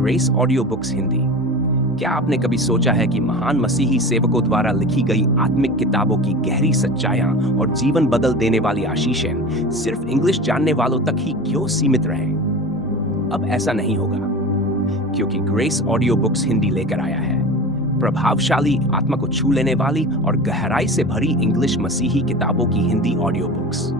Grace audio books Hindi. क्या आपने कभी सोचा है कि महान मसीही सेवकों द्वारा लिखी गई आत्मिक किताबों की गहरी सच्चाइयां और जीवन बदल देने वाली आशीषें सिर्फ इंग्लिश जानने वालों तक ही क्यों सीमित रहे? अब ऐसा नहीं होगा, क्योंकि ग्रेस ऑडियो बुक्स हिंदी लेकर आया है प्रभावशाली, आत्मा को छू लेने वाली और गहराई से भरी इंग्लिश मसीही किताबों की हिंदी ऑडियो बुक्स।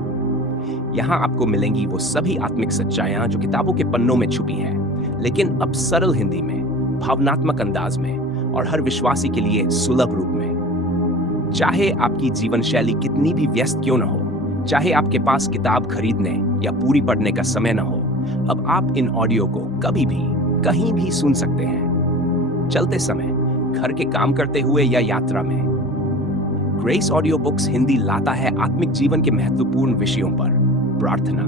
यहाँ आपको मिलेंगी वो सभी आत्मिक सच्चाइयां जो किताबों के पन्नों में छुपी हैं, लेकिन अब सरल हिंदी में, भावनात्मक अंदाज में और हर विश्वासी के लिए सुलभ रूप में। चाहे आपकी जीवन शैली कितनी भी व्यस्त क्यों न हो, चाहे आपके पास किताब खरीदने या पूरी पढ़ने का समय न हो, अब आप इन ऑडियो को कभी भी कहीं भी सुन सकते हैं, चलते समय, घर के काम करते हुए या यात्रा में। ग्रेस ऑडियो बुक्स हिंदी लाता है आत्मिक जीवन के महत्वपूर्ण विषयों पर प्रार्थना,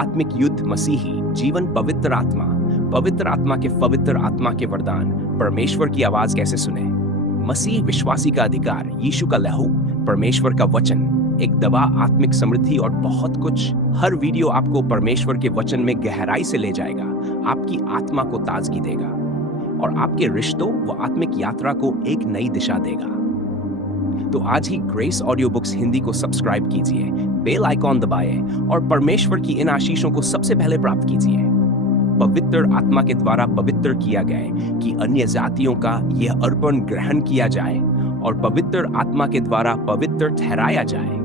आत्मिक युद्ध, मसीही जीवन, पवित्र आत्मा के पवित्र आत्मा के वरदान, परमेश्वर की आवाज कैसे सुने, मसीह विश्वासी का अधिकार, यीशु का लहू, परमेश्वर का वचन, एक दवा, आत्मिक समृद्धि और बहुत कुछ। हर वीडियो आपको परमेश्वर के वचन में गहराई से ले जाएगा, आपकी आत्मा को ताजगी देगा और आपके रिश्तों व आत्मिक यात्रा को एक नई दिशा देगा। तो आज ही ग्रेस ऑडियो बुक्स हिंदी को सब्सक्राइब कीजिए, बेल आइकॉन दबाएं और परमेश्वर की इन आशीषों को सबसे पहले प्राप्त कीजिए। पवित्र आत्मा के द्वारा पवित्र किया गया कि अन्य जातियों का यह अर्पण ग्रहण किया जाए और पवित्र आत्मा के द्वारा पवित्र ठहराया जाए।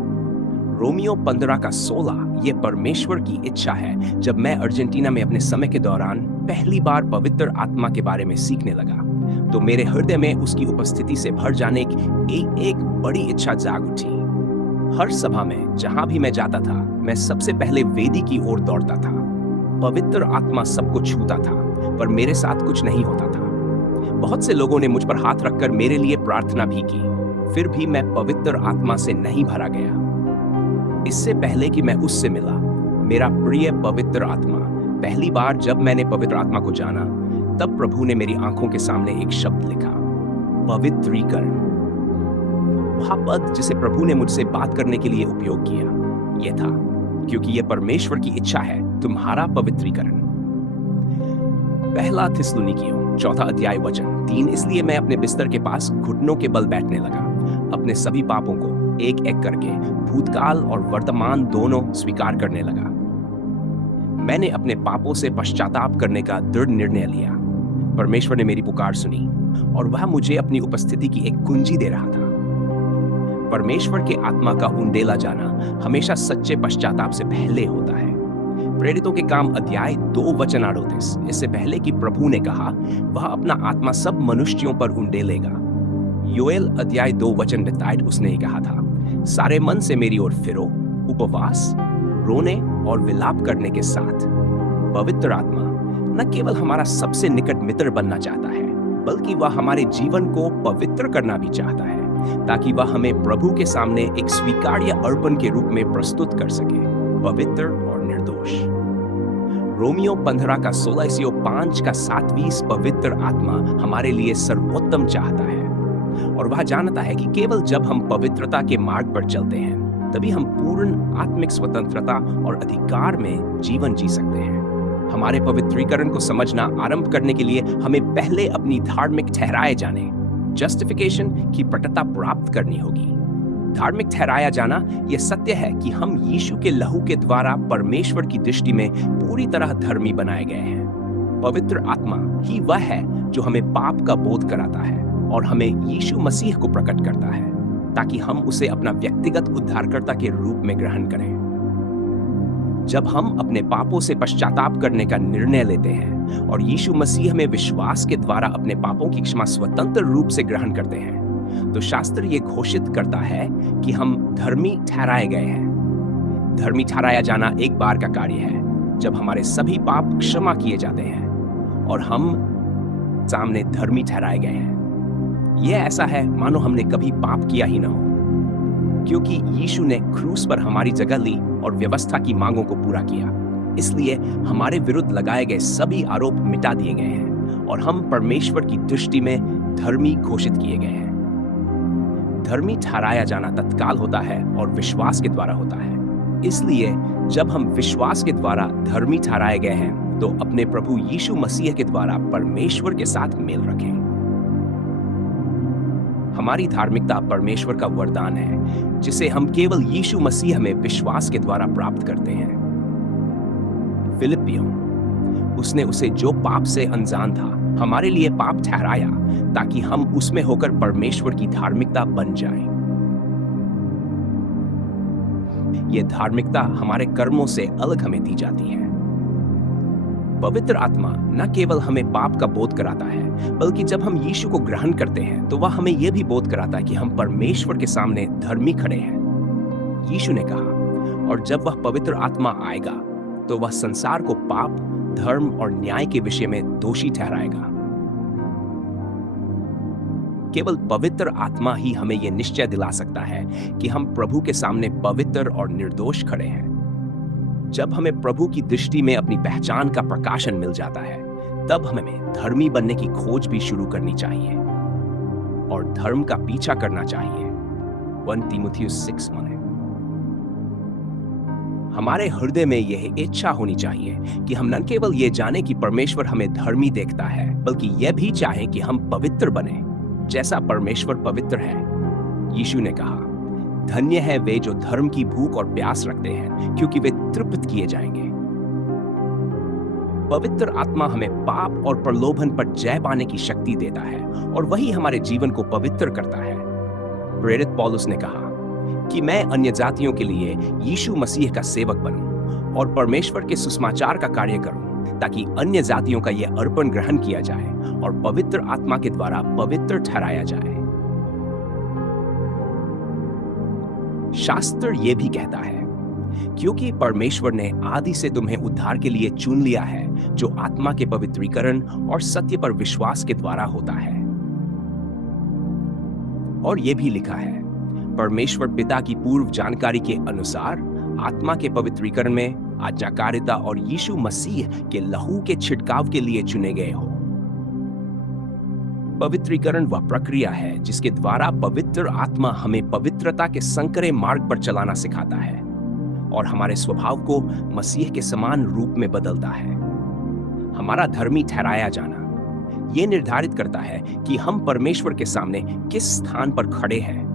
रोमियो 15:16 ये परमेश्वर की इच्छा है। जब मैं अर्जेंटीना में अपने समय के दौरान पहली बार पवित्र आत्मा के बारे में सीखने लगा, तो मेरे हृदय में उसकी उपस्थिति से भर जाने की एक बड़ी इच्छा जाग उठी। हर सभा में जहां भी मैं जाता था, मैं सबसे पहले वेदी की ओर दौड़ता था। पवित्र आत्मा सबको छूता था, पर मेरे साथ कुछ नहीं होता था। बहुत से लोगों ने मुझ पर हाथ रखकर मेरे लिए प्रार्थना भी की, फिर भी मैं पवित्र आत्मा से नहीं भरा गया। इससे पहले कि मैं उससे मिला, मेरा प्रिय पवित्र आत्मा, पहली बार जब मैंने पवित्र आत्मा को जाना, तब प्रभु ने मेरी आंखों के सामने एक शब्द लिखा, पवित्रीकरण। वह पद जिसे प्रभु ने मुझसे बात करने के लिए उपयोग किया, यह था, क्योंकि यह परमेश्वर की इच्छा है तुम्हारा पवित्रीकरण। पहला थिस्सलुनीकियों 4 अध्याय वचन 3। इसलिए मैं अपने बिस्तर के पास घुटनों के बल बैठने लगा, अपने सभी पापों को एक एक करके, भूतकाल और वर्तमान दोनों स्वीकार करने लगा। मैंने अपने पापों से पश्चाताप करने का दृढ़ निर्णय लिया। परमेश्वर ने मेरी पुकार सुनी और वह मुझे अपनी उपस्थिति की एक कुंजी दे रहा था। परमेश्वर के आत्मा का उंडेला जाना हमेशा सच्चे पश्चाताप से पहले होता है। प्रेरितों के काम अध्याय 2 वचन 38। इससे पहले कि प्रभु ने कहा वह अपना आत्मा सब मनुष्यों पर उंडेलेगा। योएल अध्याय 2 वचन 28 उसने कहा था, सारे मन से मेरी ओर फिरो, उपवास, रोने और विलाप करने के साथ। पवित्र आत्मा न केवल हमारा सबसे निकट मित्र बनना चाहता है, बल्कि वह हमारे जीवन को पवित्र करना भी चाहता है, ताकि वह हमें प्रभु के सामने एक स्वीकार्य अर्पण के रूप में प्रस्तुत कर सके, पवित्र और निर्दोष। रोमियो 15:16-5 पवित्र आत्मा हमारे लिए सर्वोत्तम चाहता है और वह जानता है कि केवल जब हम पवित्रता के मार्ग पर चलते हैं, तभी हम पूर्ण आत्मिक स्वतंत्रता और अधिकार में जीवन जी सकते हैं। हमारे पवित्रीकरण को समझना आरंभ करने के लिए हमें पहले अपनी धार्मिक ठहराए जाने, जस्टिफिकेशन की पटता प्राप्त करनी होगी। धार्मिक ठहराया जाना यह सत्य है कि हम यीशु के लहू के द्वारा परमेश्वर की दृष्टि में पूरी तरह धर्मी बनाए गए हैं। पवित्र आत्मा ही वह है जो हमें पाप का बोध कराता है और हमें यीशु मसीह को प्रकट करता है, ताकि हम उसे अपना व्यक्तिगत उद्धारकर्ता के रूप में ग्रहण करें। जब हम अपने पापों से पश्चाताप करने का निर्णय लेते हैं और यीशु मसीह में विश्वास के द्वारा अपने पापों की क्षमा स्वतंत्र रूप से ग्रहण करते हैं, तो शास्त्र ये घोषित करता है कि हम धर्मी ठहराए गए हैं। धर्मी ठहराया जाना एक बार का कार्य है, जब हमारे सभी पाप क्षमा किए जाते हैं और हम सामने धर्मी ठहराए गए हैं। यह ऐसा है मानो हमने कभी पाप किया ही ना हो, क्योंकि यीशु ने क्रूस पर हमारी जगह ली और व्यवस्था की मांगों को पूरा किया। इसलिए हमारे विरुद्ध लगाए गए सभी आरोप मिटा दिए गए हैं और हम परमेश्वर की दृष्टि में धर्मी घोषित किए गए हैं। धर्मी ठहराया जाना तत्काल होता है और विश्वास के द्वारा होता है। इसलिए जब हम विश्वास के द्वारा धर्मी ठहराए गए हैं, तो अपने प्रभु यीशु मसीह के द्वारा परमेश्वर के साथ मेल रखें। हमारी धार्मिकता परमेश्वर का वरदान है, जिसे हम केवल यीशु मसीह में विश्वास के द्वारा प्राप्त करते हैं। फिलिपियों, उसने उसे जो पाप से अनजान था हमारे लिए पाप ठहराया, ताकि हम उसमें होकर परमेश्वर की धार्मिकता बन जाएं। यह धार्मिकता हमारे कर्मों से अलग हमें दी जाती है। पवित्र आत्मा न केवल हमें पाप का बोध कराता है, बल्कि जब हम यीशु को ग्रहण करते हैं तो वह हमें यह भी बोध कराता है कि हम परमेश्वर के सामने धर्मी खड़े हैं। यीशु ने कहा, और जब वह पवित्र आत्मा आएगा तो वह संसार को पाप, धर्म और न्याय के विषय में दोषी ठहराएगा। केवल पवित्र आत्मा ही हमें यह निश्चय दिला सकता है कि हम प्रभु के सामने पवित्र और निर्दोष खड़े हैं। जब हमें प्रभु की दृष्टि में अपनी पहचान का प्रकाशन मिल जाता है, तब हमें धर्मी बनने की खोज भी शुरू करनी चाहिए और धर्म का पीछा करना चाहिए। 1 तीमुथियुस 6:1। हमारे हृदय में यह इच्छा होनी चाहिए कि हम न केवल यह जाने कि परमेश्वर हमें धर्मी देखता है, बल्कि यह भी चाहें कि हम पवित्र बने जैसा परमेश्वर पवित्र है। यीशु ने कहा, धन्य है वे जो धर्म की भूख और प्यास रखते हैं, क्योंकि वे तृप्त किए जाएंगे। पवित्र आत्मा हमें पाप और प्रलोभन पर जय पाने की शक्ति देता है और वही हमारे जीवन को पवित्र करता है। प्रेरित पौलुस ने कहा कि मैं अन्य जातियों के लिए यीशु मसीह का सेवक बनूं और परमेश्वर के सुसमाचार का कार्य करूं, ताकि अन्य जातियों का यह अर्पण ग्रहण किया जाए और पवित्र आत्मा के द्वारा पवित्र ठहराया जाए। शास्त्र यह भी कहता है, क्योंकि परमेश्वर ने आदि से तुम्हें उद्धार के लिए चुन लिया है, जो आत्मा के पवित्रीकरण और सत्य पर विश्वास के द्वारा होता है। और यह भी लिखा है, परमेश्वर पिता की पूर्व जानकारी के अनुसार आत्मा के पवित्रीकरण में आज्ञाकारिता और यीशु मसीह के लहू के छिड़काव के लिए चुने गए हो। पवित्रीकरण वह प्रक्रिया है जिसके द्वारा पवित्र आत्मा हमें पवित्रता के संकरे मार्ग पर चलाना सिखाता है और हमारे स्वभाव को मसीह के समान रूप में बदलता है। हमारा धर्मी ठहराया जाना यह निर्धारित करता है कि हम परमेश्वर के सामने किस स्थान पर खड़े हैं,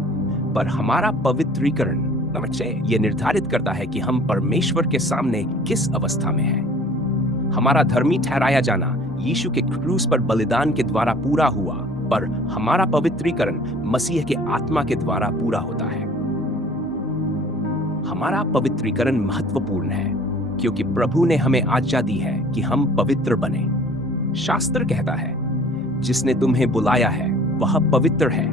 पर हमारा पवित्रीकरण नंबर 6 यह निर्धारित करता है कि हम परमेश्वर के सामने किस अवस्था में हैं। हमारा धर्मी ठहराया जाना यीशु के क्रूस पर बलिदान के द्वारा पूरा हुआ, पर हमारा पवित्रीकरण मसीह के आत्मा के द्वारा पूरा होता है। हमारा पवित्रीकरण महत्वपूर्ण है क्योंकि प्रभु ने हमें आज्ञा दी है कि हम पवित्र बने। शास्त्र कहता है, जिसने तुम्हें बुलाया है वह पवित्र है,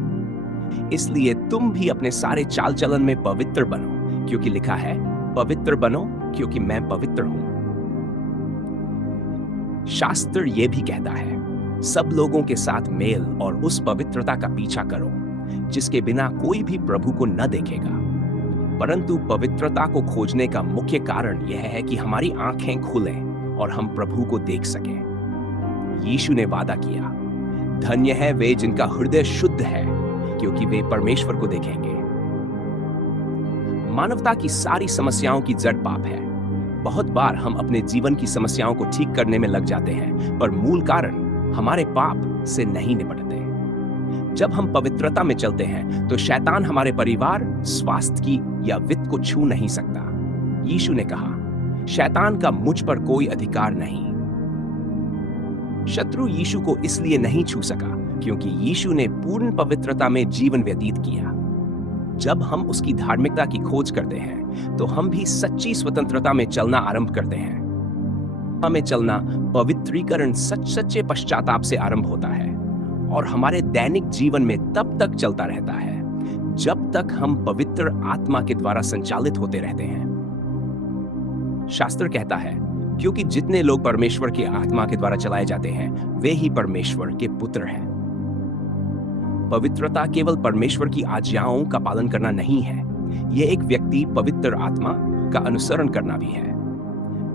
इसलिए तुम भी अपने सारे चाल चलन में पवित्र बनो, क्योंकि लिखा है, पवित्र बनो क्योंकि मैं पवित्र हूं। शास्त्र यह भी कहता है, सब लोगों के साथ मेल और उस पवित्रता का पीछा करो जिसके बिना कोई भी प्रभु को न देखेगा। परंतु पवित्रता को खोजने का मुख्य कारण यह है कि हमारी आंखें खुलें और हम प्रभु को देख सकें। यीशु ने वादा किया, धन्य है वे जिनका हृदय शुद्ध है, क्योंकि वे परमेश्वर को देखेंगे। मानवता की सारी समस्याओं की जड़ पाप है। बहुत बार हम अपने जीवन की समस्याओं को ठीक करने में लग जाते हैं, पर मूल कारण हमारे पाप से नहीं निपटते। जब हम पवित्रता में चलते हैं तो शैतान हमारे परिवार, स्वास्थ्य की या वित्त को छू नहीं सकता। यीशु ने कहा, शैतान का मुझ पर कोई अधिकार नहीं। शत्रु यीशु को इसलिए नहीं छू सका क्योंकि यीशु ने पूर्ण पवित्रता में जीवन व्यतीत किया। जब हम उसकी धार्मिकता की खोज करते हैं तो हम भी सच्ची स्वतंत्रता में चलना आरंभ करते हैं। हमें चलना पवित्रीकरण सच्चे पश्चाताप से आरंभ होता है और हमारे दैनिक जीवन में तब तक चलता रहता है जब तक हम पवित्र आत्मा के द्वारा संचालित होते रहते हैं। शास्त्र कहता है, क्योंकि जितने लोग परमेश्वर की आत्मा के द्वारा चलाए जाते हैं वे ही परमेश्वर के पुत्र हैं। पवित्रता केवल परमेश्वर की आज्ञाओं का पालन करना नहीं है, यह एक व्यक्ति पवित्र आत्मा का अनुसरण करना भी है।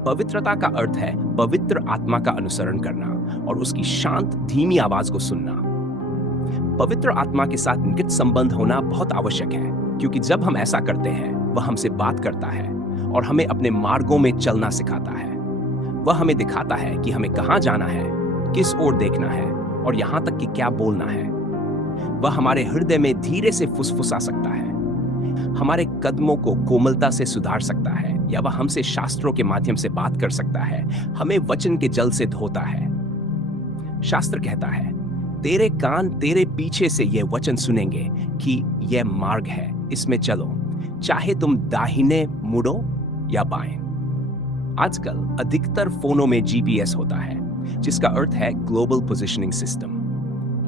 पवित्रता का अर्थ है पवित्र आत्मा का अनुसरण करना और उसकी शांत धीमी आवाज को सुनना। पवित्र आत्मा के साथ निकट संबंध होना बहुत आवश्यक है, क्योंकि जब हम ऐसा करते हैं वह हमसे बात करता है और हमें अपने मार्गों में चलना सिखाता है। वह हमें दिखाता है कि हमें कहाँ जाना है, किस ओर देखना है और यहाँ तक कि क्या बोलना है। वह हमारे हृदय में धीरे से फुसफुसा सकता है, हमारे कदमों को कोमलता से सुधार सकता है, या वह हमसे शास्त्रों के माध्यम से बात कर सकता है, हमें वचन के जल से धोता है। शास्त्र कहता है, तेरे कान तेरे पीछे से यह वचन सुनेंगे कि यह मार्ग है, इसमें चलो, चाहे तुम दाहिने मुड़ो या बाएं। आजकल अधिकतर फोनों में जीपीएस होता है, जिसका अर्थ है ग्लोबल पोजिशनिंग सिस्टम।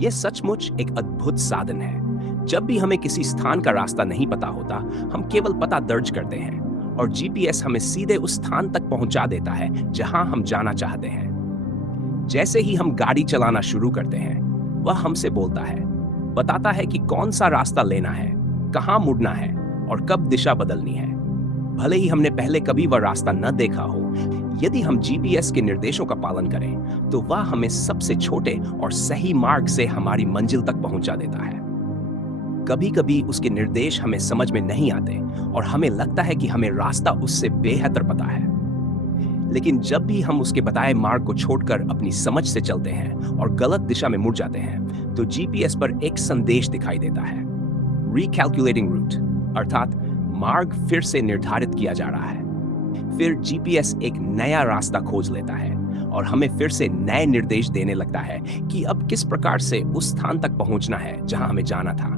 यह सचमुच एक अद्भुत साधन है। जब भी हमें किसी स्थान का रास्ता नहीं पता होता, हम केवल पता दर्ज करते हैं और जीपीएस हमें सीधे उस स्थान तक पहुंचा देता है जहां हम जाना चाहते हैं। जैसे ही हम गाड़ी चलाना शुरू करते हैं, वह हमसे बोलता है, बताता है कि कौन सा रास्ता लेना है, कहां मुड़ना है और कब दिशा बदलनी है। भले ही हमने पहले कभी वह रास्ता न देखा हो, यदि हम जीपीएस के निर्देशों का पालन करें, तो वह हमें सबसे छोटे और सही मार्ग से हमारी मंजिल तक पहुंचा देता है। कभी कभी उसके निर्देश हमें समझ में नहीं आते और हमें लगता है कि हमें रास्ता उससे बेहतर पता है। लेकिन जब भी हम उसके बताए मार्ग को छोड़कर अपनी समझ से चलते हैं और गलत दिशा में मुड़ जाते हैं, तो जीपीएस पर एक संदेश दिखाई देता है, रिकैलकुलेटिंग रूट, अर्थात मार्ग फिर से निर्धारित किया जा रहा है। फिर जीपीएस एक नया रास्ता खोज लेता है और हमें फिर से नए निर्देश देने लगता है कि अब किस प्रकार से उस स्थान तक पहुंचना है जहां हमें जाना था।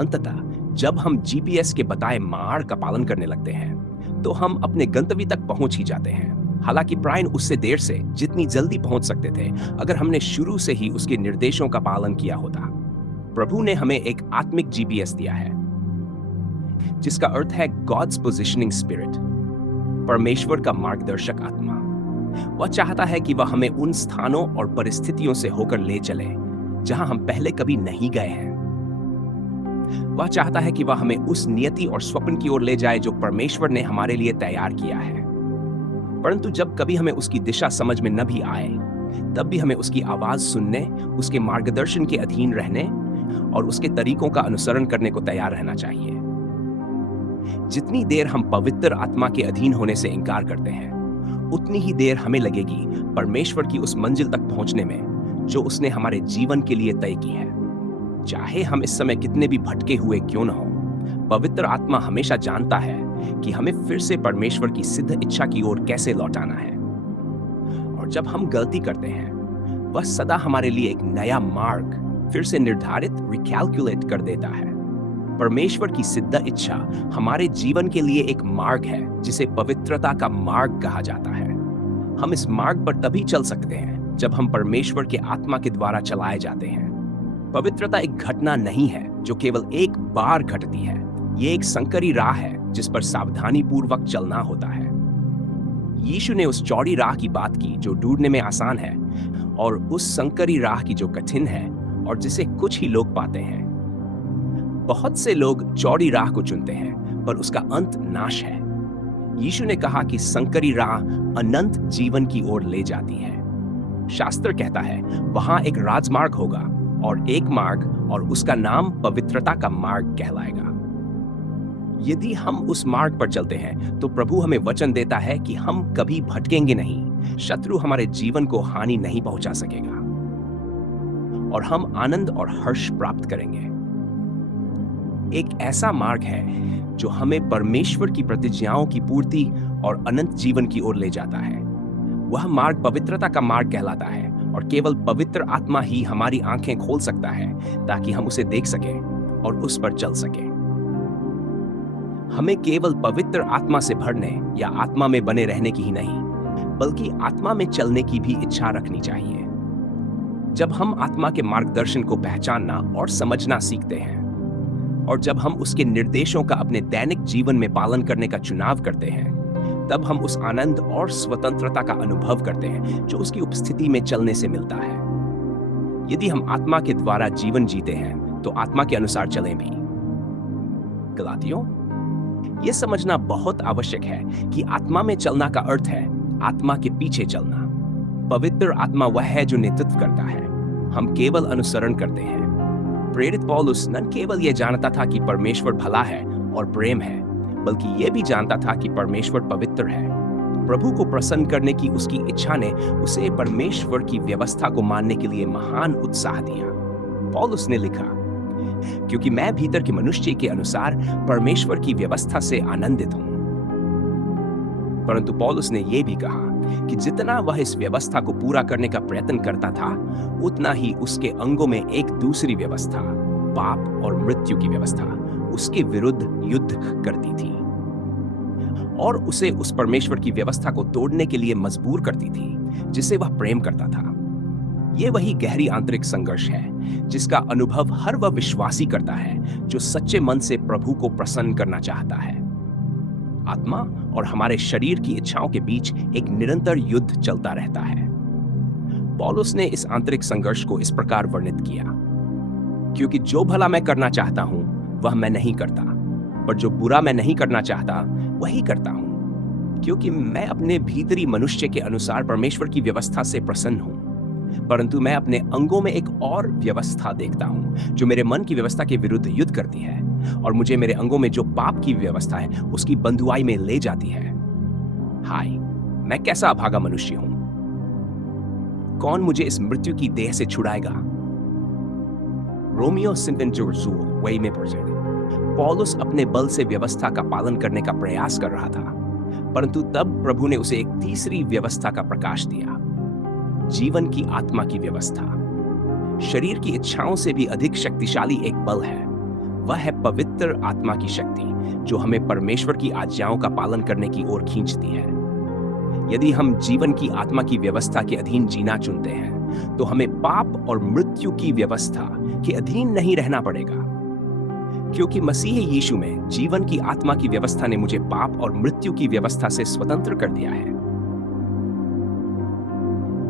अंततः जब हम जीपीएस के बताए मार्ग का पालन करने लगते हैं, तो हम अपने गंतव्य तक पहुंच ही जाते हैं। हालांकि प्रायः उससे देर से जितनी जल्दी पहुंच सकते थे, अगर हमने शुरू से ही उसके निर्देशों का पालन किया होता। प्रभु ने हमें एक आत्मिक जीपीएस दिया है, जिसका अर्थ है गॉड्स पोजिशनिंग स्पिरिट, परमेश्वर का मार्गदर्शक आत्मा। वह चाहता है कि वह हमें उन स्थानों और परिस्थितियों से होकर ले चले जहां हम पहले कभी नहीं गए हैं। वह चाहता है कि वह हमें उस नियति और स्वप्न की ओर ले जाए जो परमेश्वर ने हमारे लिए तैयार किया है। परंतु जब कभी हमें उसकी दिशा समझ में न भी आए, तब भी हमें उसकी आवाज सुनने, उसके मार्गदर्शन के अधीन रहने और उसके तरीकों का अनुसरण करने को तैयार रहना चाहिए। जितनी देर हम पवित्र आत्मा के अधीन होने से इनकार करते हैं, उतनी ही देर हमें लगेगी परमेश्वर की उस मंजिल तक पहुंचने में जो उसने हमारे जीवन के लिए तय की है। चाहे हम इस समय कितने भी भटके हुए क्यों न हो, पवित्र आत्मा हमेशा जानता है कि हमें फिर से परमेश्वर की सिद्ध इच्छा की ओर कैसे लौटाना है। और जब हम गलती करते हैं, वह सदा हमारे लिए एक नया मार्ग फिर से निर्धारित, रिकैलकुलेट कर देता है। परमेश्वर की सिद्ध इच्छा हमारे जीवन के लिए एक मार्ग है जिसे पवित्रता का मार्ग कहा जाता है। हम इस मार्ग पर तभी चल सकते हैं जब हम परमेश्वर के आत्मा के द्वारा चलाए जाते हैं। पवित्रता एक घटना नहीं है जो केवल एक बार घटती है। ये एक संकरी राह है जिस पर सावधानी पूर्वक चलना होता है। यीशु ने उस चौड़ी राह की बात की जो ढूंढने में आसान है, और उस संकरी राह की जो कठिन है और जिसे कुछ ही लोग पाते हैं। बहुत से लोग चौड़ी राह को चुनते हैं, पर उसका अंत नाश है। यीशु ने कहा कि संकरी राह अनंत जीवन की ओर ले जाती है। शास्त्र कहता है वहां एक राजमार्ग होगा और एक मार्ग, और उसका नाम पवित्रता का मार्ग कहलाएगा। यदि हम उस मार्ग पर चलते हैं, तो प्रभु हमें वचन देता है कि हम कभी भटकेंगे नहीं, शत्रु हमारे जीवन को हानि नहीं पहुंचा सकेगा और हम आनंद और हर्ष प्राप्त करेंगे। एक ऐसा मार्ग है जो हमें परमेश्वर की प्रतिज्ञाओं की पूर्ति और अनंत जीवन की ओर ले जाता है। वह मार्ग पवित्रता का मार्ग कहलाता है और केवल पवित्र आत्मा ही हमारी आंखें खोल सकता है ताकि हम उसे देख सकें और उस पर चल सकें। हमें केवल पवित्र आत्मा से भरने या आत्मा में बने रहने की ही नहीं, बल्कि आत्मा में चलने की भी इच्छा रखनी चाहिए। जब हम आत्मा के मार्गदर्शन को पहचानना और समझना सीखते हैं, और जब हम उसके निर्देशों का अपने दैनिक जीवन में पालन करने का चुनाव करते हैं, तब हम उस आनंद और स्वतंत्रता का अनुभव करते हैं जो उसकी उपस्थिति में चलने से मिलता है। यदि हम आत्मा के द्वारा जीवन जीते हैं, तो आत्मा के अनुसार चलें भी। गलातियों, यह समझना बहुत आवश्यक है कि आत्मा में चलना का अर्थ है आत्मा के पीछे चलना। पवित्र आत्मा वह है जो नेतृत्व करता है, हम केवल अनुसरण करते हैं। प्रेरित पौलुस न केवल यह जानता था कि परमेश्वर भला है और प्रेम है, बल्कि यह भी जानता था कि परमेश्वर पवित्र है। प्रभु को प्रसन्न करने की उसकी इच्छा ने उसे परमेश्वर की व्यवस्था को मानने के लिए महान उत्साह दिया। पौलुस ने लिखा, क्योंकि मैं भीतर के मनुष्य के अनुसार परमेश्वर की व्यवस्था से आनंदित हूं। परंतु पौलुस ने यह भी कहा कि जितना वह इस व्यवस्था को पूरा करने का प्रयत्न करता था, उतना ही उसके अंगों में एक दूसरी व्यवस्था, पाप और मृत्यु की व्यवस्था, उसके विरुद्ध युद्ध करती थी और उसे उस परमेश्वर की व्यवस्था को तोड़ने के लिए मजबूर करती थी जिसे वह प्रेम करता था। यह वही गहरी आंतरिक संघर्ष है जिसका अनुभव हर वह विश्वासी करता है जो सच्चे मन से प्रभु को प्रसन्न करना चाहता है। आत्मा और हमारे शरीर की इच्छाओं के बीच एक निरंतर युद्ध चलता रहता है। पौलुस ने इस आंतरिक संघर्ष को इस प्रकार वर्णित किया, क्योंकि जो भला मैं करना चाहता हूं वह मैं नहीं करता, पर जो बुरा मैं नहीं करना चाहता वही करता हूं। क्योंकि मैं अपने भीतरी मनुष्य के अनुसार परमेश्वर की व्यवस्था से प्रसन्न हूं, परंतु मैं अपने अंगों में एक और व्यवस्था देखता हूं जो मेरे मन की व्यवस्था के विरुद्ध युद्ध करती है और मुझे मेरे अंगों में जो पाप की व्यवस्था है उसकी बंधुआई में ले जाती है। हाय, मैं कैसा अभागा मनुष्य हूं! कौन मुझे इस मृत्यु की देह से छुड़ाएगा? रोमियो सिंपेंटोरजूल वही में प्रेजेंट। पौलुस अपने बल से व्यवस्था का पालन करने का प्रयास कर रहा था, परंतु तब प्रभु ने उसे एक तीसरी व्यवस्था का प्रकाश दिया, जीवन की आत्मा की व्यवस्था। शरीर की इच्छाओं से भी अधिक शक्तिशाली एक बल है, वह है पवित्र आत्मा की शक्ति जो हमें परमेश्वर की आज्ञाओं का पालन करने की ओर खींचती है। यदि हम जीवन की आत्मा की व्यवस्था के अधीन जीना चुनते हैं तो हमें पाप और मृत्यु की व्यवस्था के अधीन नहीं रहना पड़ेगा, क्योंकि मसीह यीशु में जीवन की आत्मा की व्यवस्था ने मुझे पाप और मृत्यु की व्यवस्था से स्वतंत्र कर दिया है।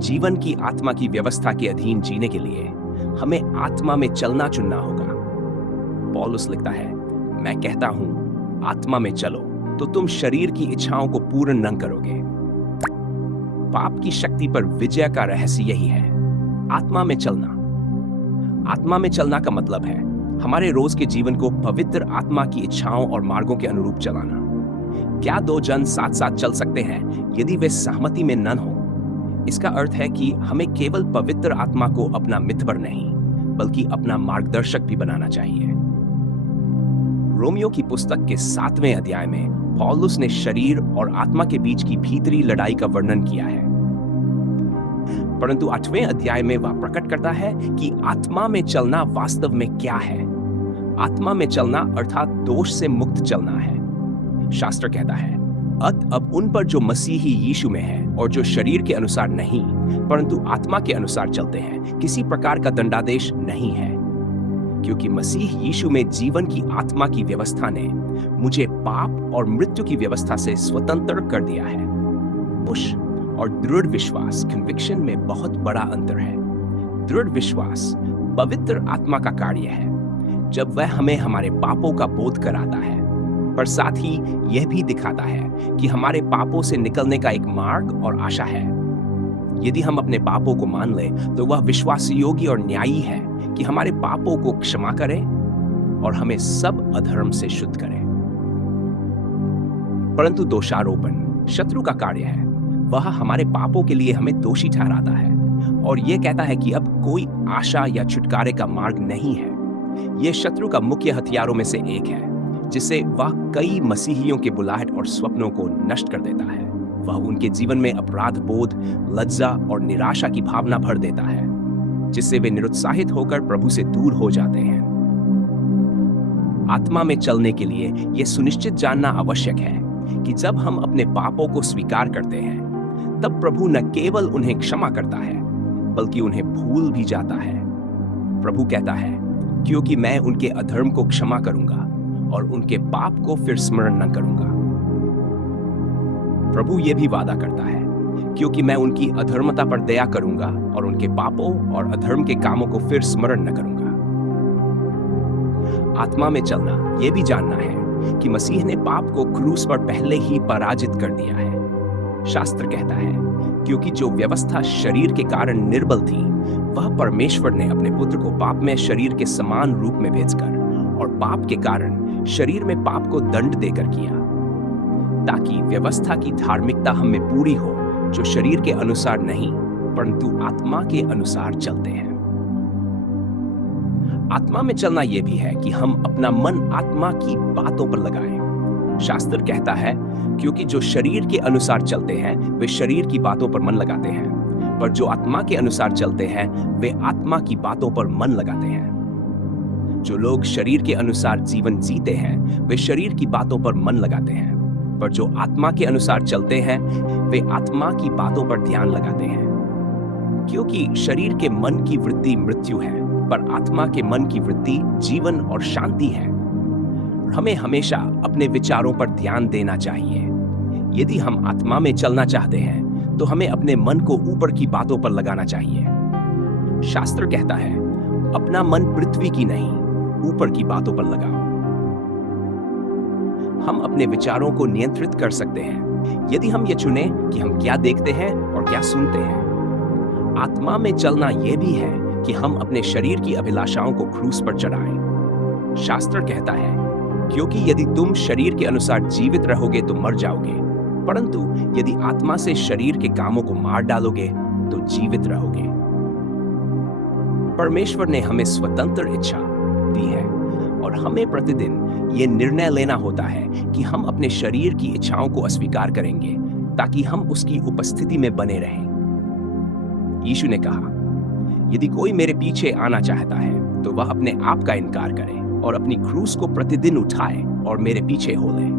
जीवन की आत्मा की व्यवस्था के अधीन जीने के लिए हमें आत्मा में चलना चुनना होगा। पौलुस लिखता है, मैं कहता हूं आत्मा में चलो तो तुम शरीर की इच्छाओं को पूर्ण न करोगे। पाप की शक्ति पर विजय का रहस्य यही है, आत्मा में चलना। आत्मा में चलना का मतलब है हमारे रोज के जीवन को पवित्र आत्मा की इच्छाओं और मार्गों के अनुरूप चलाना। क्या दो जन साथ साथ चल सकते हैं यदि वे सहमति में न हो? इसका अर्थ है कि हमें केवल पवित्र आत्मा को अपना मित्र नहीं बल्कि अपना मार्गदर्शक भी बनाना चाहिए। रोमियो की पुस्तक के 7वें अध्याय में पौलुस ने शरीर और आत्मा के बीच की भीतरी लड़ाई का वर्णन किया है, परंतु 8वें अध्याय में वह प्रकट करता है कि आत्मा में चलना वास्तव में क्या है। आत्मा में चलना अर्थात दोष से मुक्त चलना है। शास्त्र कहता है, अब उन पर जो मसीही यीशु में है और जो शरीर के अनुसार नहीं परंतु आत्मा के अनुसार चलते हैं, किसी प्रकार का दंडादेश नहीं है, क्योंकि मसीह यीशु में जीवन की आत्मा की व्यवस्था ने मुझे पाप और मृत्यु की व्यवस्था से स्वतंत्र कर दिया है। पुश और दृढ़ विश्वास कन्विक्शन में बहुत बड़ा अंतर है। दृढ़ विश्वास पवित्र आत्मा का कार्य है जब वह हमें हमारे पापों का बोध कराता है, पर साथ ही यह भी दिखाता है कि हमारे पापों से निकलने का एक मार्ग और आशा है। यदि हम अपने पापों को मान लें तो वह विश्वास योग्य और न्यायी है कि हमारे पापों को क्षमा करे और हमें सब अधर्म से शुद्ध करे। परंतु दोषारोपण शत्रु का कार्य है, वह हमारे पापों के लिए हमें दोषी ठहराता है और यह कहता है कि अब कोई आशा या छुटकारे का मार्ग नहीं है। यह शत्रु का मुख्य हथियारों में से एक है जिससे वह कई मसीहियों के बुलाहट और स्वप्नों को नष्ट कर देता है। वह उनके जीवन में अपराध बोध, लज्जा और निराशा की भावना भर देता है, जिससे वे निरुत्साहित होकर प्रभु से दूर हो जाते हैं। आत्मा में चलने के लिए यह सुनिश्चित जानना आवश्यक है कि जब हम अपने पापों को स्वीकार करते हैं तब प्रभु न केवल उन्हें क्षमा करता है बल्कि उन्हें भूल भी जाता है। प्रभु कहता है, क्योंकि मैं उनके अधर्म को क्षमा करूंगा और उनके पाप को फिर स्मरण न करूंगा। प्रभु यह भी वादा करता है, क्योंकि मैं उनकी अधर्मता पर दया करूंगा और उनके पापों और अधर्म के कामों को फिर स्मरण न करूंगा। आत्मा में चलना यह भी जानना है कि मसीह ने पाप को क्रूस पर पहले ही पराजित कर दिया है। शास्त्र कहता है, क्योंकि जो व्यवस्था शरीर के कारण निर्बल थी वह परमेश्वर ने अपने पुत्र को पाप में शरीर के समान रूप में भेजकर और पाप के कारण शरीर में पाप को दंड देकर किया। ताकि व्यवस्था की धार्मिकता हम में पूरी हो, जो शरीर के अनुसार नहीं परंतु आत्मा के अनुसार चलते हैं। आत्मा में चलना यह भी है कि हम अपना मन आत्मा की बातों पर लगाएं। शास्त्र कहता है, क्योंकि जो शरीर के अनुसार चलते हैं वे शरीर की बातों पर मन लगाते हैं, पर जो आत्मा के अनुसार चलते हैं वे आत्मा की बातों पर मन लगाते हैं। जो लोग शरीर के अनुसार जीवन जीते हैं वे शरीर की बातों पर मन लगाते हैं, पर जो आत्मा के अनुसार चलते हैं वे आत्मा की बातों पर ध्यान लगाते हैं। क्योंकि शरीर के मन की वृत्ति मृत्यु है, पर आत्मा के मन की वृत्ति जीवन और शांति है। हमें हमेशा अपने विचारों पर ध्यान देना चाहिए। यदि हम आत्मा में चलना चाहते हैं तो हमें अपने मन को ऊपर की बातों पर लगाना चाहिए। शास्त्र कहता है, अपना मन पृथ्वी की नहीं ऊपर की बातों पर लगाओ। हम अपने विचारों को नियंत्रित कर सकते हैं यदि हम ये चुने कि हम क्या देखते हैं और क्या सुनते हैं। आत्मा में चलना यह भी है कि हम अपने शरीर की अभिलाषाओं को क्रूस पर चढ़ाएं। शास्त्र कहता है, क्योंकि यदि तुम शरीर के अनुसार जीवित रहोगे तो मर जाओगे, परंतु यदि आत्मा से शरीर के कामों को मार डालोगे तो जीवित रहोगे। परमेश्वर ने हमें स्वतंत्र इच्छा दी है और हमें प्रतिदिन ये निर्णय लेना होता है कि हम अपने शरीर की इच्छाओं को अस्वीकार करेंगे ताकि हम उसकी उपस्थिति में बने रहें। यीशु ने कहा, यदि कोई मेरे पीछे आना चाहता है तो वह अपने आप का इनकार करे और अपनी क्रूस को प्रतिदिन उठाए और मेरे पीछे हो ले।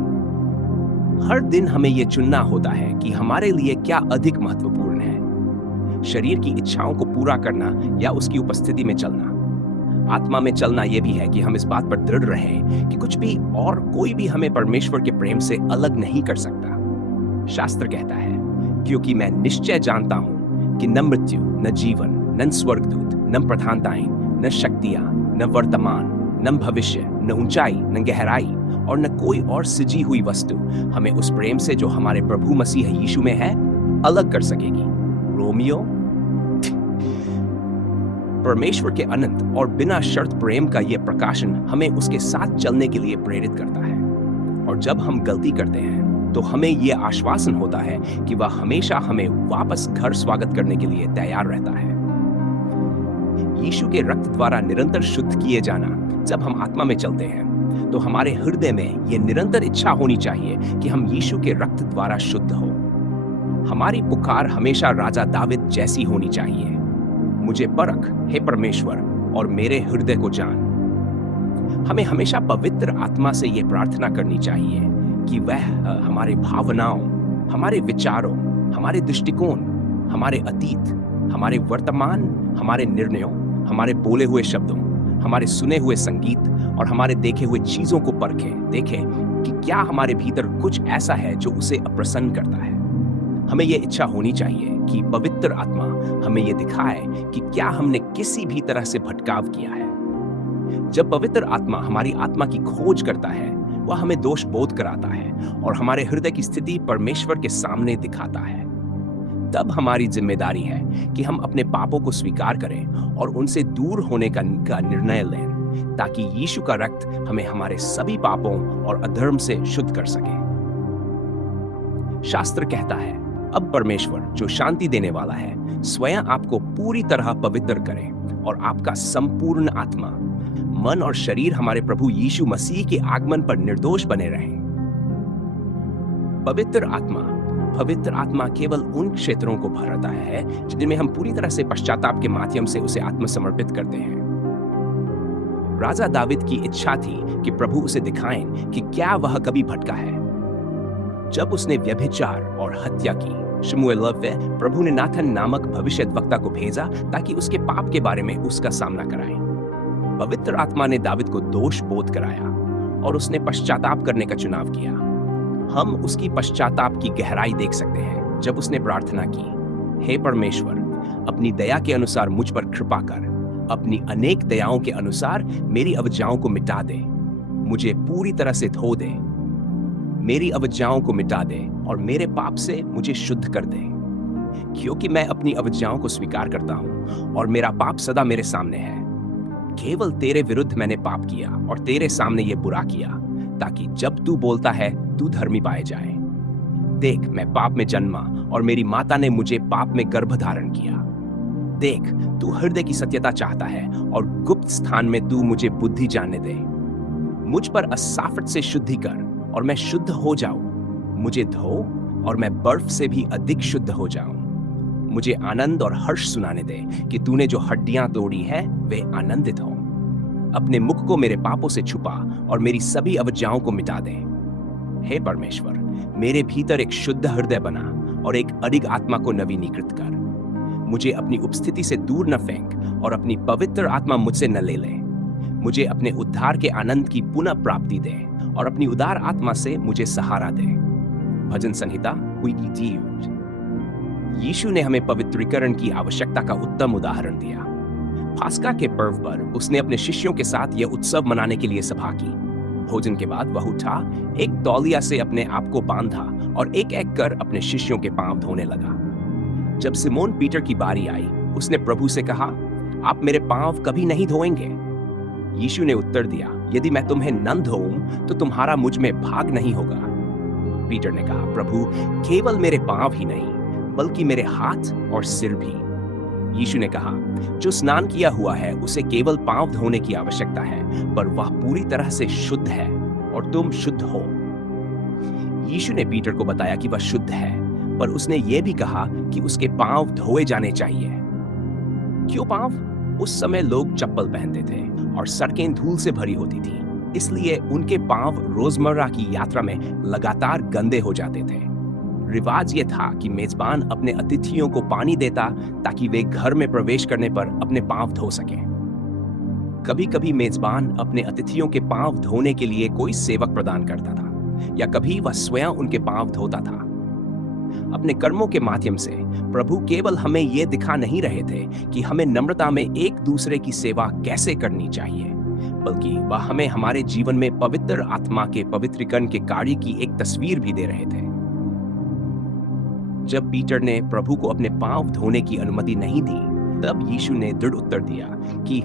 हर दिन हमें यह चुनना होता है कि हमारे लिए क्या अधिक महत्वपूर्ण है, शरीर की इच्छाओं को पूरा करना या उसकी उपस्थिति में चलना। आत्मा में चलना यह भी है कि हम इस बात पर दृढ़ रहें कि कुछ भी और कोई भी हमें परमेश्वर के प्रेम से अलग नहीं कर सकता। शास्त्र कहता है, क्योंकि मैं निश्चय जानता हूं कि न मृत्यु, न जीवन, न स्वर्गदूत, न प्रधानताएं, न शक्तियां, न वर्तमान, न भविष्य, न ऊंचाई, न गहराई और न कोई और सिजी हुई वस्तु हमें उस प्रेम से जो हमारे प्रभु मसीह यीशु में है अलग कर सकेगी। रोमियो। परमेश्वर के अनंत और बिना शर्त प्रेम का यह प्रकाशन हमें उसके साथ चलने के लिए प्रेरित करता है। और जब हम गलती करते हैं तो हमें यह आश्वासन होता है कि वह हमेशा हमें वापस घर स्वागत करने के लिए तैयार रहता है। यीशु के रक्त द्वारा निरंतर शुद्ध किए जाना। जब हम आत्मा में चलते हैं तो हमारे हृदय में यह निरंतर इच्छा होनी चाहिए कि हम यीशु के रक्त द्वारा शुद्ध हो। हमारी पुकार हमेशा राजा दाविद जैसी होनी चाहिए, मुझे परख हे परमेश्वर और मेरे हृदय को जान। हमें हमेशा पवित्र आत्मा से यह प्रार्थना करनी चाहिए कि वह हमारे भावनाओं, हमारे विचारों, हमारे दृष्टिकोण, हमारे अतीत, हमारे वर्तमान, हमारे निर्णयों, हमारे बोले हुए शब्दों, हमारे सुने हुए संगीत और हमारे देखे हुए चीजों को देखें कि क्या हमारे भीतर कुछ ऐसा है जो उसे अप्रसन्न करता है। हमें यह इच्छा होनी चाहिए कि पवित्र आत्मा हमें यह दिखाए कि क्या हमने किसी भी तरह से भटकाव किया है। जब पवित्र आत्मा हमारी आत्मा की खोज करता है, वह हमें दोष बोध कराता है और हमारे हृदय की स्थिति परमेश्वर के सामने दिखाता है। तब हमारी जिम्मेदारी है कि हम अपने पापों को स्वीकार करें और उनसे दूर होने का निर्णय लें, ताकि यीशु का रक्त हमें हमारे सभी पापों और अधर्म से शुद्ध कर सके। शास्त्र कहता है, अब परमेश्वर जो शांति देने वाला है स्वयं आपको पूरी तरह पवित्र करे और आपका संपूर्ण आत्मा, मन और शरीर हमारे प्रभु यीशु मसीह के आगमन पर निर्दोष बने रहें। पवित्र आत्मा केवल उन क्षेत्रों को भरता है जिनमें हम पूरी तरह से पश्चाताप के माध्यम से उसे आत्मसमर्पित करते हैं। राजा दाविद की इच्छा थी कि प्रभु उसे दिखाएं कि क्या वह कभी भटका है। जब उसने व्यभिचार और हत्या की, शमूएल में प्रभु ने नाथन नामक भविष्यद्वक्ता को भेजा ताकि उसके पाप के बारे में उसका सामना कराए। पवित्र आत्मा ने दाविद को दोष बोध कराया और उसने पश्चाताप करने का चुनाव किया। हम उसकी पश्चाताप की गहराई देख सकते हैं जब उसने प्रार्थना की, हे परमेश्वर, अपनी दया के अनुसार मुझ पर कृपा कर, अपनी अनेक दयाओं के अनुसार मेरी अवज्ञाओं को मिटा दे, मुझे पूरी तरह से धो दे, मेरी अवज्ञाओं को मिटा दे और मेरे पाप से मुझे शुद्ध कर दे। क्योंकि मैं अपनी अवज्ञाओं को स्वीकार करता हूं और मेरा पाप सदा मेरे सामने है। केवल तेरे विरुद्ध मैंने पाप किया और तेरे सामने ये बुरा किया, ताकि जब तू बोलता है तू धर्मी पाए जाए। देख, मैं पाप में जन्मा और मेरी माता ने मुझे पाप में गर्भ धारण किया। देख, तू हृदय की सत्यता चाहता है और गुप्त स्थान में तू मुझे बुद्धि जानने दे। मुझ पर असाफट से शुद्धि कर और मैं शुद्ध हो जाऊं। मुझे धो और मैं बर्फ से भी अधिक शुद्ध हो जाऊं। मुझे आनंद और हर्ष सुनाने दे कि तूने जो हड्डियां तोड़ी है वे आनंदित हो। अपने मुख को मेरे पापों से छुपा और मेरी सभी अवज्ञाओं को मिटा दे। हे परमेश्वर, मेरे भीतर एक शुद्ध हृदय बना और एक अडिग आत्मा को नवीनीकृत कर। मुझे अपनी उपस्थिति से दूर न फेंक और अपनी पवित्र आत्मा मुझसे न ले ले। मुझे अपने उद्धार के आनंद की पुनः प्राप्ति दे और अपनी उदार आत्मा से मुझे सहारा दे। भजन संहिता 82। यीशु ने हमें पवित्रीकरण की आवश्यकता का उत्तम उदाहरण दिया। फास्का के पर्व पर उसने अपने शिष्यों के साथ यह उत्सव मनाने के लिए सभा की। भोजन के बाद वह उठा, एक तौलिया से अपने आप को बांधा और एक एक कर अपने शिष्यों के पांव धोने लगा। जब सिमोन पीटर की बारी आई, उसने प्रभु से कहा, आप मेरे पांव कभी नहीं धोएंगे? यीशु ने उत्तर दिया, यदि मैं तुम्हें न धोऊं तो तुम्हारा मुझ में भाग नहीं होगा। पीटर ने कहा, प्रभु, केवल मेरे पांव ही नहीं बल्कि मेरे हाथ और सिर भी। यीशु ने कहा, जो स्नान किया हुआ है उसे केवल पांव धोने की आवश्यकता है, पर वह पूरी तरह से शुद्ध है और तुम शुद्ध हो। यीशु ने पीटर को बताया कि वह शुद्ध है, पर उसने यह भी कहा कि उसके पांव धोए जाने चाहिए। क्यों पांव? उस समय लोग चप्पल पहनते थे और सड़कें धूल से भरी होती थी, इसलिए उनके पांव रोजमर्रा की यात्रा में लगातार गंदे हो जाते थे। रिवाज यह था कि मेजबान अपने अतिथियों को पानी देता ताकि वे घर में प्रवेश करने पर अपने पांव धो सकें। कभी कभी मेजबान अपने अतिथियों के पांव धोने के लिए कोई सेवक प्रदान करता था, या कभी वह स्वयं उनके पांव धोता था। अपने कर्मों के माध्यम से प्रभु केवल हमें यह दिखा नहीं रहे थे कि हमें नम्रता में एक दूसरे की सेवा कैसे करनी चाहिए, बल्कि वह हमें हमारे जीवन में पवित्र आत्मा के पवित्रीकरण के कार्य की एक तस्वीर भी दे रहे थे। जब पीटर ने प्रभु को अपने पांव धोने की अनुमति नहीं दी, तब यीशु ने दृढ़ उत्तर दिया कि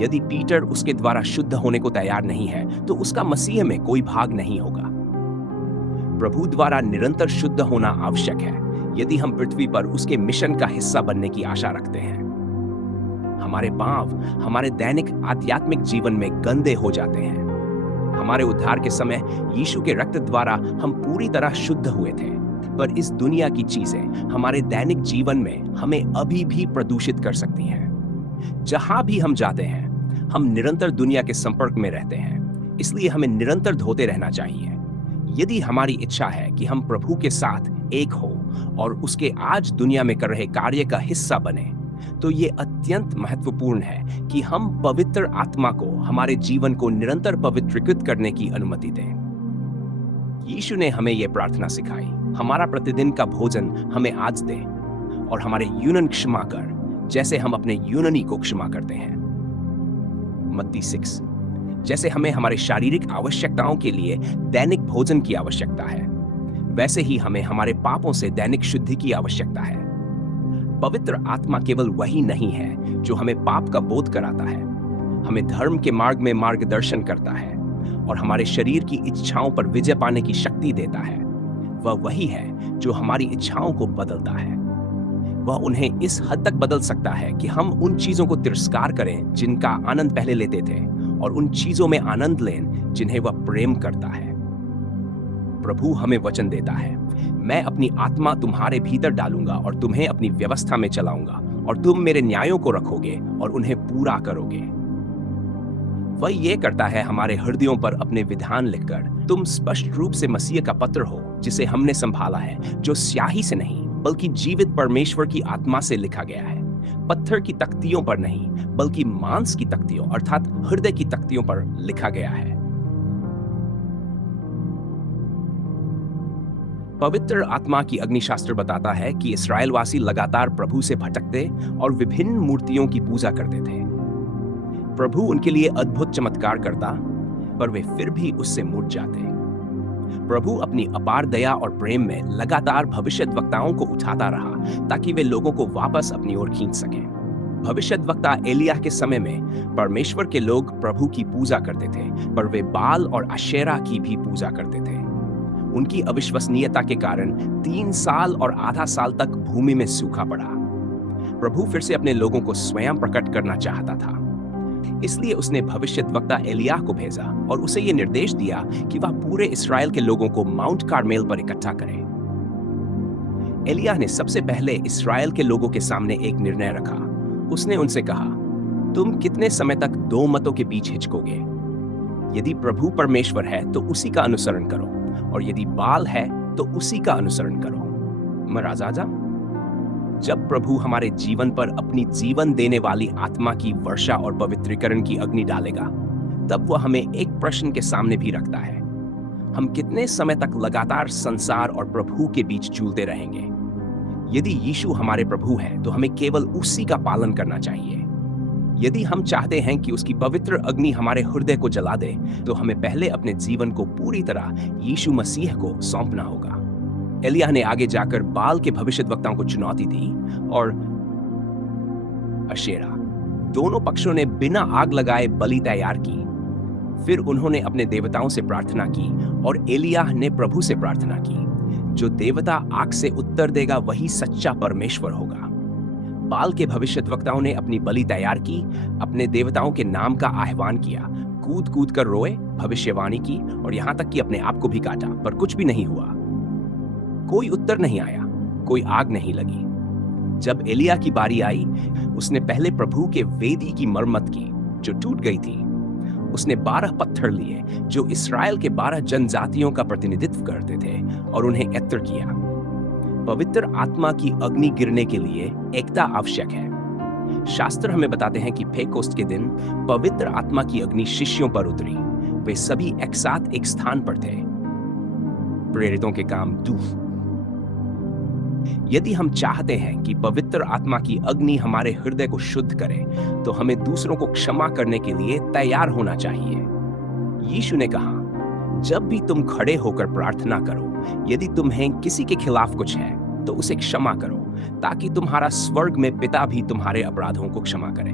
यदि पीटर उसके द्वारा शुद्ध होने को तैयार नहीं है तो उसका मसीह में कोई भाग नहीं होगा। प्रभु द्वारा निरंतर शुद्ध होना आवश्यक है यदि हम पृथ्वी पर उसके मिशन का हिस्सा बनने की आशा रखते हैं। हमारे पांव हमारे दैनिक आध्यात्मिक जीवन में गंदे हो जाते हैं। हमारे उद्धार के समय यीशु के रक्त द्वारा हम पूरी तरह शुद्ध हुए थे, पर इस दुनिया की चीजें हमारे दैनिक जीवन में हमें अभी भी प्रदूषित कर सकती हैं। जहां भी हम जाते हैं, हम निरंतर दुनिया के संपर्क में रहते हैं, इसलिए हमें निरंतर धोते रहना चाहिए। यदि हमारी इच्छा है कि हम प्रभु के साथ एक हो और उसके आज दुनिया में कर रहे कार्य का हिस्सा बने, तो ये अत्यंत महत्वपूर्ण है कि हम पवित्र आत्मा को हमारे जीवन को निरंतर पवित्रीकृत करने की अनुमति दें। यीशु ने हमें यह प्रार्थना सिखाई, हमारा प्रतिदिन का भोजन हमें आज दे और हमारे यूनन क्षमा कर जैसे हम अपने यूनानी को क्षमा करते हैं। मत्ती 6। जैसे हमें हमारे शारीरिक आवश्यकताओं के लिए दैनिक भोजन की आवश्यकता है, वैसे ही हमें हमारे पापों से दैनिक शुद्धि की आवश्यकता है। पवित्र आत्मा केवल वही नहीं है जो हमें पाप का बोध कराता है, हमें धर्म के मार्ग में मार्गदर्शन करता है और हमारे शरीर की इच्छाओं पर विजय पाने की शक्ति देता है। वह वही है जो हमारी इच्छाओं को बदलता है। वह उन्हें इस हद तक बदल सकता है कि हम उन चीजों को तिरस्कार करें जिनका आनंद पहले लेते थे और उन चीजों में आनंद लें जिन्हें वह प्रेम करता है। प्रभु हमें वचन देता है, मैं अपनी आत्मा तुम्हारे भीतर डालूंगा और तुम्हें अपनी व्यवस्था में चलाऊंगा और तुम मेरे न्यायों को रखोगे और उन्हें पूरा करोगे। वह ये करता है हमारे हृदयों पर अपने विधान लिखकर। तुम स्पष्ट रूप से मसीह का पत्र हो जिसे हमने संभाला है, जो स्याही से नहीं बल्कि जीवित परमेश्वर की आत्मा से लिखा गया है। पत्थर की तख्तियों पर नहीं बल्कि मांस की तख्तियों अर्थात हृदय की तख्तियों पर लिखा गया है। पवित्र आत्मा की अग्निशास्त्र बताता है कि इस्राएलवासी लगातार प्रभु से भटकते और विभिन्न मूर्तियों की पूजा करते थे। प्रभु उनके लिए अद्भुत चमत्कार करता, पर वे फिर भी उससे मुड़ जाते। प्रभु अपनी अपार दया और प्रेम में लगातार भविष्यद्वक्ताओं को उठाता रहा ताकि वे लोगों को वापस अपनी ओर खींच सकें। भविष्यद्वक्ता एलिय्याह के समय में परमेश्वर के लोग प्रभु की पूजा करते थे, पर वे बाल और अशेरा की भी पूजा करते थे। उनकी अविश्वसनीयता के कारण 3 साल और आधा साल तक भूमि में सूखा पड़ा। प्रभु फिर से अपने लोगों को स्वयं प्रकट करना चाहता था। इसलिए उसने भविष्यद्वक्ता एलिय्याह को भेजा और उसे यह निर्देश दिया कि वह पूरे इस्राएल के लोगों को माउंट कार्मेल पर इकट्ठा करे। एलिय्याह ने सबसे पहले इस्राएल के लोगों के सामने एक निर्णय रखा। उसने उनसे कहा, तुम कितने समय तक दो मतों के बीच हिचकोगे? यदि प्रभु परमेश्वर है तो उसी का अनुसरण करो, और यदि बाल है तो उसी का अनुसरण करो। महाराजा, जब प्रभु हमारे जीवन पर अपनी जीवन देने वाली आत्मा की वर्षा और पवित्रीकरण की अग्नि डालेगा, तब वह हमें एक प्रश्न के सामने भी रखता है। हम कितने समय तक लगातार संसार और प्रभु के बीच झूलते रहेंगे? यदि यीशु हमारे प्रभु हैं, तो हमें केवल उसी का पालन करना चाहिए। यदि हम चाहते हैं कि उसकी पवित्र अग्नि हमारे हृदय को जला दे, तो हमें पहले अपने जीवन को पूरी तरह यीशु मसीह को सौंपना होगा। एलिय्याह ने आगे जाकर बाल के भविष्यद्वक्ताओं को चुनौती दी और अशेरा, दोनों पक्षों ने बिना आग लगाए बलि तैयार की। फिर उन्होंने अपने देवताओं से प्रार्थना की और एलिय्याह ने प्रभु से प्रार्थना की। जो देवता आग से उत्तर देगा वही सच्चा परमेश्वर होगा। बाल के भविष्यद्वक्ताओं ने अपनी बलि तैयार की, अपने देवताओं के नाम का आह्वान किया, कूद कूद कर रोए, भविष्यवाणी की और यहां तक कि अपने आप को भी काटा, पर कुछ भी नहीं हुआ। कोई उत्तर नहीं आया, कोई आग नहीं लगी। जब एलिय्याह की बारी आई, उसने पहले प्रभु के वेदी की मरम्मत की जो टूट गई थी। उसने 12 पत्थर लिए जो इस्राएल के 12 जनजातियों का प्रतिनिधित्व करते थे और उन्हें एकत्र किया। पवित्र आत्मा की अग्नि गिरने के लिए एकता आवश्यक है। शास्त्र हमें बताते हैं कि पेंटेकोस्त के दिन पवित्र आत्मा की अग्नि शिष्यों पर उतरी। वे सभी एक साथ एक स्थान पर थे। प्रेरितों के काम 2। यदि हम चाहते हैं कि पवित्र आत्मा की अग्नि हमारे हृदय को शुद्ध करे, तो हमें दूसरों को क्षमा करने के लिए तैयार होना चाहिए। यीशु ने कहा, जब भी तुम खड़े होकर प्रार्थना करो, यदि तुम्हें किसी के खिलाफ कुछ है तो उसे क्षमा करो, ताकि तुम्हारा स्वर्ग में पिता भी तुम्हारे अपराधों को क्षमा करे।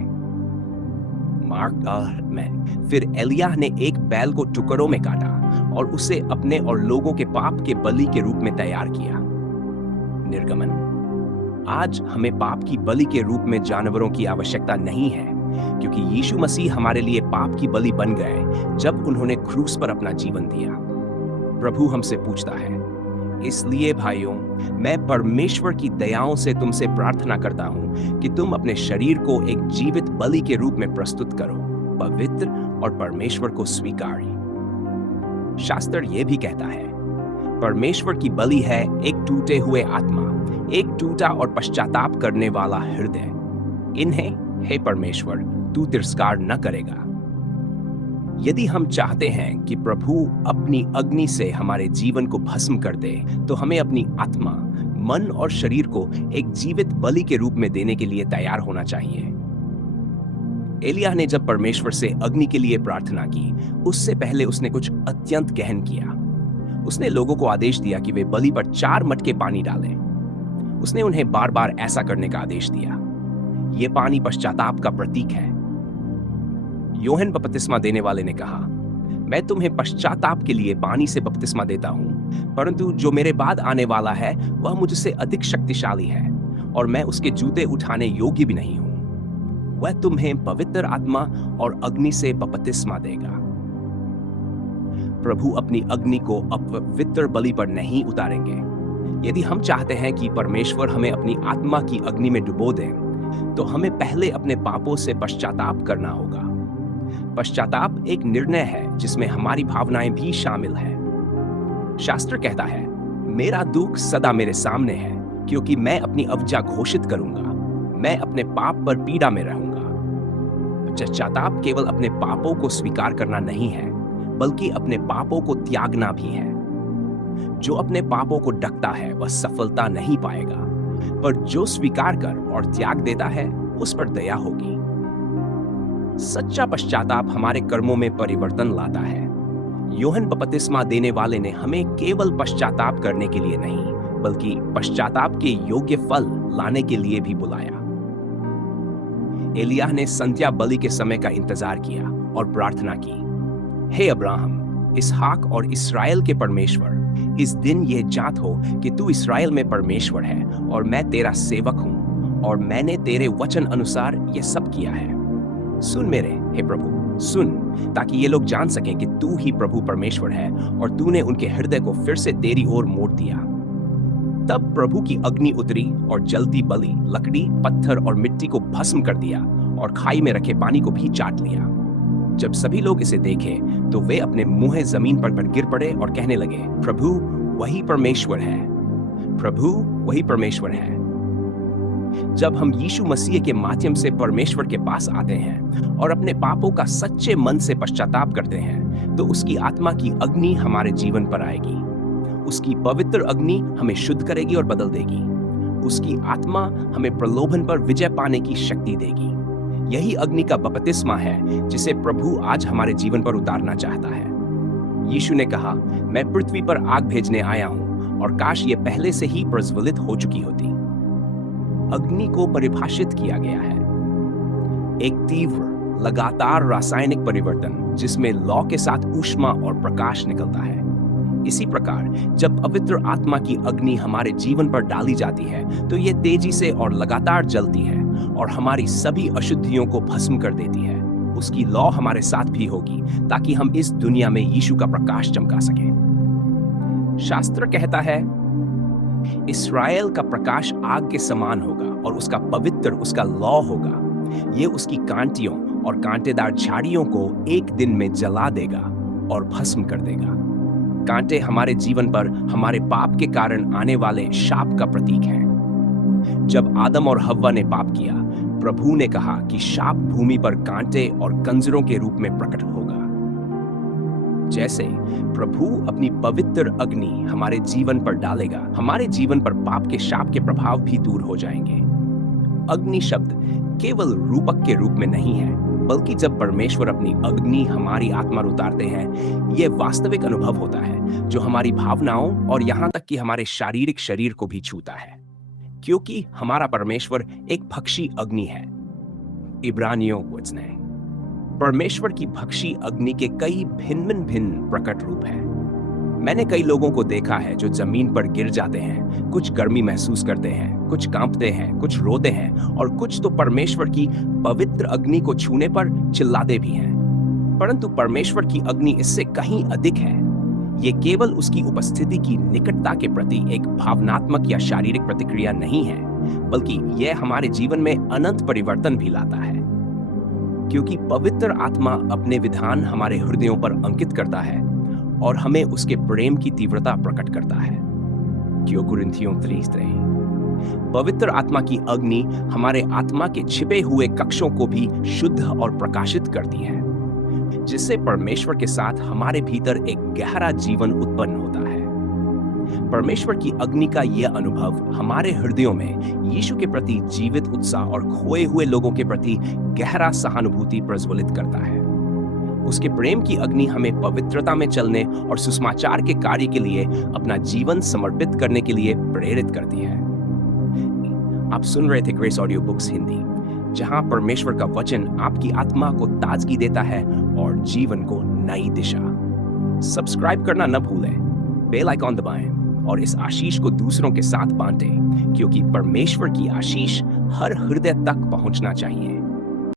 मार्क में फिर एलिय्याह ने एक बैल को टुकड़ों में काटा और उसे अपने और लोगों के पाप के बलि के रूप में तैयार किया। निर्गमन, आज हमें पाप की बलि के रूप में जानवरों की आवश्यकता नहीं है, क्योंकि यीशु मसीह हमारे लिए पाप की बलि बन गए जब उन्होंने क्रूस पर अपना जीवन दिया। प्रभु हमसे पूछता है, इसलिए भाइयों, मैं परमेश्वर की दयाओं से तुमसे प्रार्थना करता हूं कि तुम अपने शरीर को एक जीवित बलि के रूप में प्रस्तुत करो, पवित्र और परमेश्वर को स्वीकार्य। शास्त्र यह भी कहता है, परमेश्वर की बलि है एक टूटे हुए आत्मा, एक टूटा और पश्चाताप करने वाला हृदय। इन्हें हे परमेश्वर तू तिरस्कार न करेगा। यदि हम चाहते हैं कि प्रभु अपनी अग्नि से हमारे जीवन को भस्म कर दे, तो हमें अपनी आत्मा, मन और शरीर को एक जीवित बलि के रूप में देने के लिए तैयार होना चाहिए। एलिय्याह ने जब परमेश्वर से अग्नि के लिए प्रार्थना की, उससे पहले उसने कुछ अत्यंत गहन किया। उसने लोगों को आदेश दिया कि वे बलि पर 4 मटके पानी डालें। उसने उन्हें बार बार ऐसा करने का आदेश दिया। यह पानी पश्चाताप का प्रतीक है। यूहन्ना बपतिस्मा देने वाले ने कहा, मैं तुम्हें पश्चाताप के लिए पानी से बपतिस्मा देता हूं, परंतु जो मेरे बाद आने वाला है वह मुझसे अधिक शक्तिशाली है और मैं उसके जूते उठाने योग्य भी नहीं हूं। वह तुम्हें पवित्र आत्मा और अग्नि से बपतिस्मा देगा। प्रभु अपनी अग्नि को अपवित्र बलि पर नहीं उतारेंगे। यदि हम चाहते हैं कि परमेश्वर हमें अपनी आत्मा की अग्नि में डुबो दे, तो हमें पहले अपने पापों से पश्चाताप करना होगा। पश्चाताप एक निर्णय है जिसमें हमारी भावनाएं भी शामिल हैं। शास्त्र कहता है, मेरा दुख सदा मेरे सामने है, क्योंकि मैं अपनी अवज्ञा घोषित करूंगा, मैं अपने पाप पर पीड़ा में रहूंगा। पश्चाताप केवल अपने पापों को स्वीकार करना नहीं है, बल्कि अपने पापों को त्यागना भी है। जो अपने पापों को ढकता है वह सफलता नहीं पाएगा, पर जो स्वीकार कर और त्याग देता है उस पर दया होगी। सच्चा पश्चाताप हमारे कर्मों में परिवर्तन लाता है। यूहन्ना बपतिस्मा देने वाले ने हमें केवल पश्चाताप करने के लिए नहीं, बल्कि पश्चाताप के योग्य फल लाने के लिए भी बुलाया। एलिय्याह ने संध्या बलि के समय का इंतजार किया और प्रार्थना की, हे अब्राहम, इसहाक और इस्राएल के परमेश्वर, इस दिन यह जात हो कि तू इस्राएल में परमेश्वर है और मैं तेरा सेवक हूँ और मैंने तेरे वचन अनुसार यह सब किया है। सुन मेरे हे प्रभु, सुन, ताकि ये लोग जान सकें कि तू ही प्रभु परमेश्वर है और तूने उनके हृदय को फिर से तेरी ओर मोड़ दिया। तब प्रभु की अग्नि उतरी और जलती बलि, लकड़ी, पत्थर और मिट्टी को भस्म कर दिया और खाई में रखे पानी को भी चाट लिया। जब सभी लोग इसे देखे तो वे अपने मुंह जमीन पर गिर पड़े और कहने लगे, प्रभु वही परमेश्वर है, प्रभु वही परमेश्वर है। जब हम यीशु मसीह के माध्यम से परमेश्वर के पास आते हैं और अपने पापों का सच्चे मन से पश्चाताप करते हैं, तो उसकी आत्मा की अग्नि हमारे जीवन पर आएगी। उसकी पवित्र अग्नि हमें शुद्ध करेगी और बदल देगी। उसकी आत्मा हमें प्रलोभन पर विजय पाने की शक्ति देगी। यही अग्नि का बपतिस्मा है जिसे प्रभु आज हमारे जीवन पर उतारना चाहता है। यीशु ने कहा, मैं पृथ्वी पर आग भेजने आया हूं और काश ये पहले से ही प्रज्वलित हो चुकी होती। अग्नि को परिभाषित किया गया है, एक तीव्र लगातार रासायनिक परिवर्तन जिसमें लौ के साथ ऊष्मा और प्रकाश निकलता है। इसी प्रकार जब पवित्र आत्मा की अग्नि हमारे जीवन पर डाली जाती है तो यह तेजी से और लगातार जलती है और हमारी सभी अशुद्धियों को भस्म कर देती है। उसकी लौ हमारे साथ भी होगी ताकि हम इस दुनिया में यीशु का प्रकाश चमका सकें। शास्त्र कहता है, इस्राएल का प्रकाश आग के समान होगा और उसका पवित्र उसका लौ होगा। ये उसकी कांटियों और कांटेदार झाड़ियों को एक दिन में जला देगा और भस्म कर देगा। कांटे हमारे जीवन पर हमारे पाप के कारण आने वाले शाप का प्रतीक हैं। जब आदम और हव्वा ने पाप किया, प्रभु ने कहा कि शाप भूमि पर कांटे और कंजरों के रूप में प्रकट होगा। जैसे प्रभु अपनी पवित्र अग्नि हमारे जीवन पर डालेगा, हमारे जीवन पर पाप के शाप के प्रभाव भी दूर हो जाएंगे। अग्नि शब्द केवल रूपक के रूप में नहीं है, बल्कि जब परमेश्वर अपनी अग्नि हमारी आत्मा में उतारते हैं, यह वास्तविक अनुभव होता है जो हमारी भावनाओं और यहां तक कि हमारे शारीरिक शरीर को भी छूता है, क्योंकि हमारा परमेश्वर एक भक्षी अग्नि है। इब्रानियों परमेश्वर की भक्षी अग्नि के कई भिन्न प्रकट रूप हैं। मैंने कई लोगों को देखा है जो जमीन पर गिर जाते हैं, कुछ गर्मी महसूस करते हैं, कुछ कांपते हैं, कुछ रोते हैं और कुछ तो परमेश्वर की पवित्र अग्नि को छूने पर चिल्लाते भी हैं। परंतु परमेश्वर की अग्नि इससे कहीं अधिक है। ये केवल उसकी उपस्थिति की निकटता के प्रति एक भावनात्मक या शारीरिक प्रतिक्रिया नहीं है, बल्कि यह हमारे जीवन में अनंत परिवर्तन भी लाता है, क्योंकि पवित्र आत्मा अपने विधान हमारे हृदयों पर अंकित करता है और हमें उसके प्रेम की तीव्रता प्रकट करता है। क्यों कुरिन्थियों 3:3 पवित्र आत्मा की अग्नि हमारे आत्मा के छिपे हुए कक्षों को भी शुद्ध और प्रकाशित करती है, जिससे परमेश्वर के साथ हमारे भीतर एक गहरा जीवन उत्पन्न होता है। परमेश्वर की अग्नि का यह अनुभव हमारे हृदयों में यीशु के प्रति जीवित उत्साह और खोए हुए लोगों के प्रति गहरा सहानुभूति प्रज्वलित करता है। उसके प्रेम की अग्नि हमें पवित्रता में चलने और सुसमाचार के कार्य के लिए अपना जीवन समर्पित करने के लिए प्रेरित करती है। आप सुन रहे थे ग्रेस ऑडियो बुक्स हिंदी, जहां परमेश्वर का वचन आपकी आत्मा को ताजगी देता है और जीवन को नई दिशा। सब्सक्राइब करना न भूलें, बेल आइकॉन दबाएं और इस आशीष को दूसरों के साथ बांटें, क्योंकि परमेश्वर की आशीष हर हृदय तक पहुंचना चाहिए।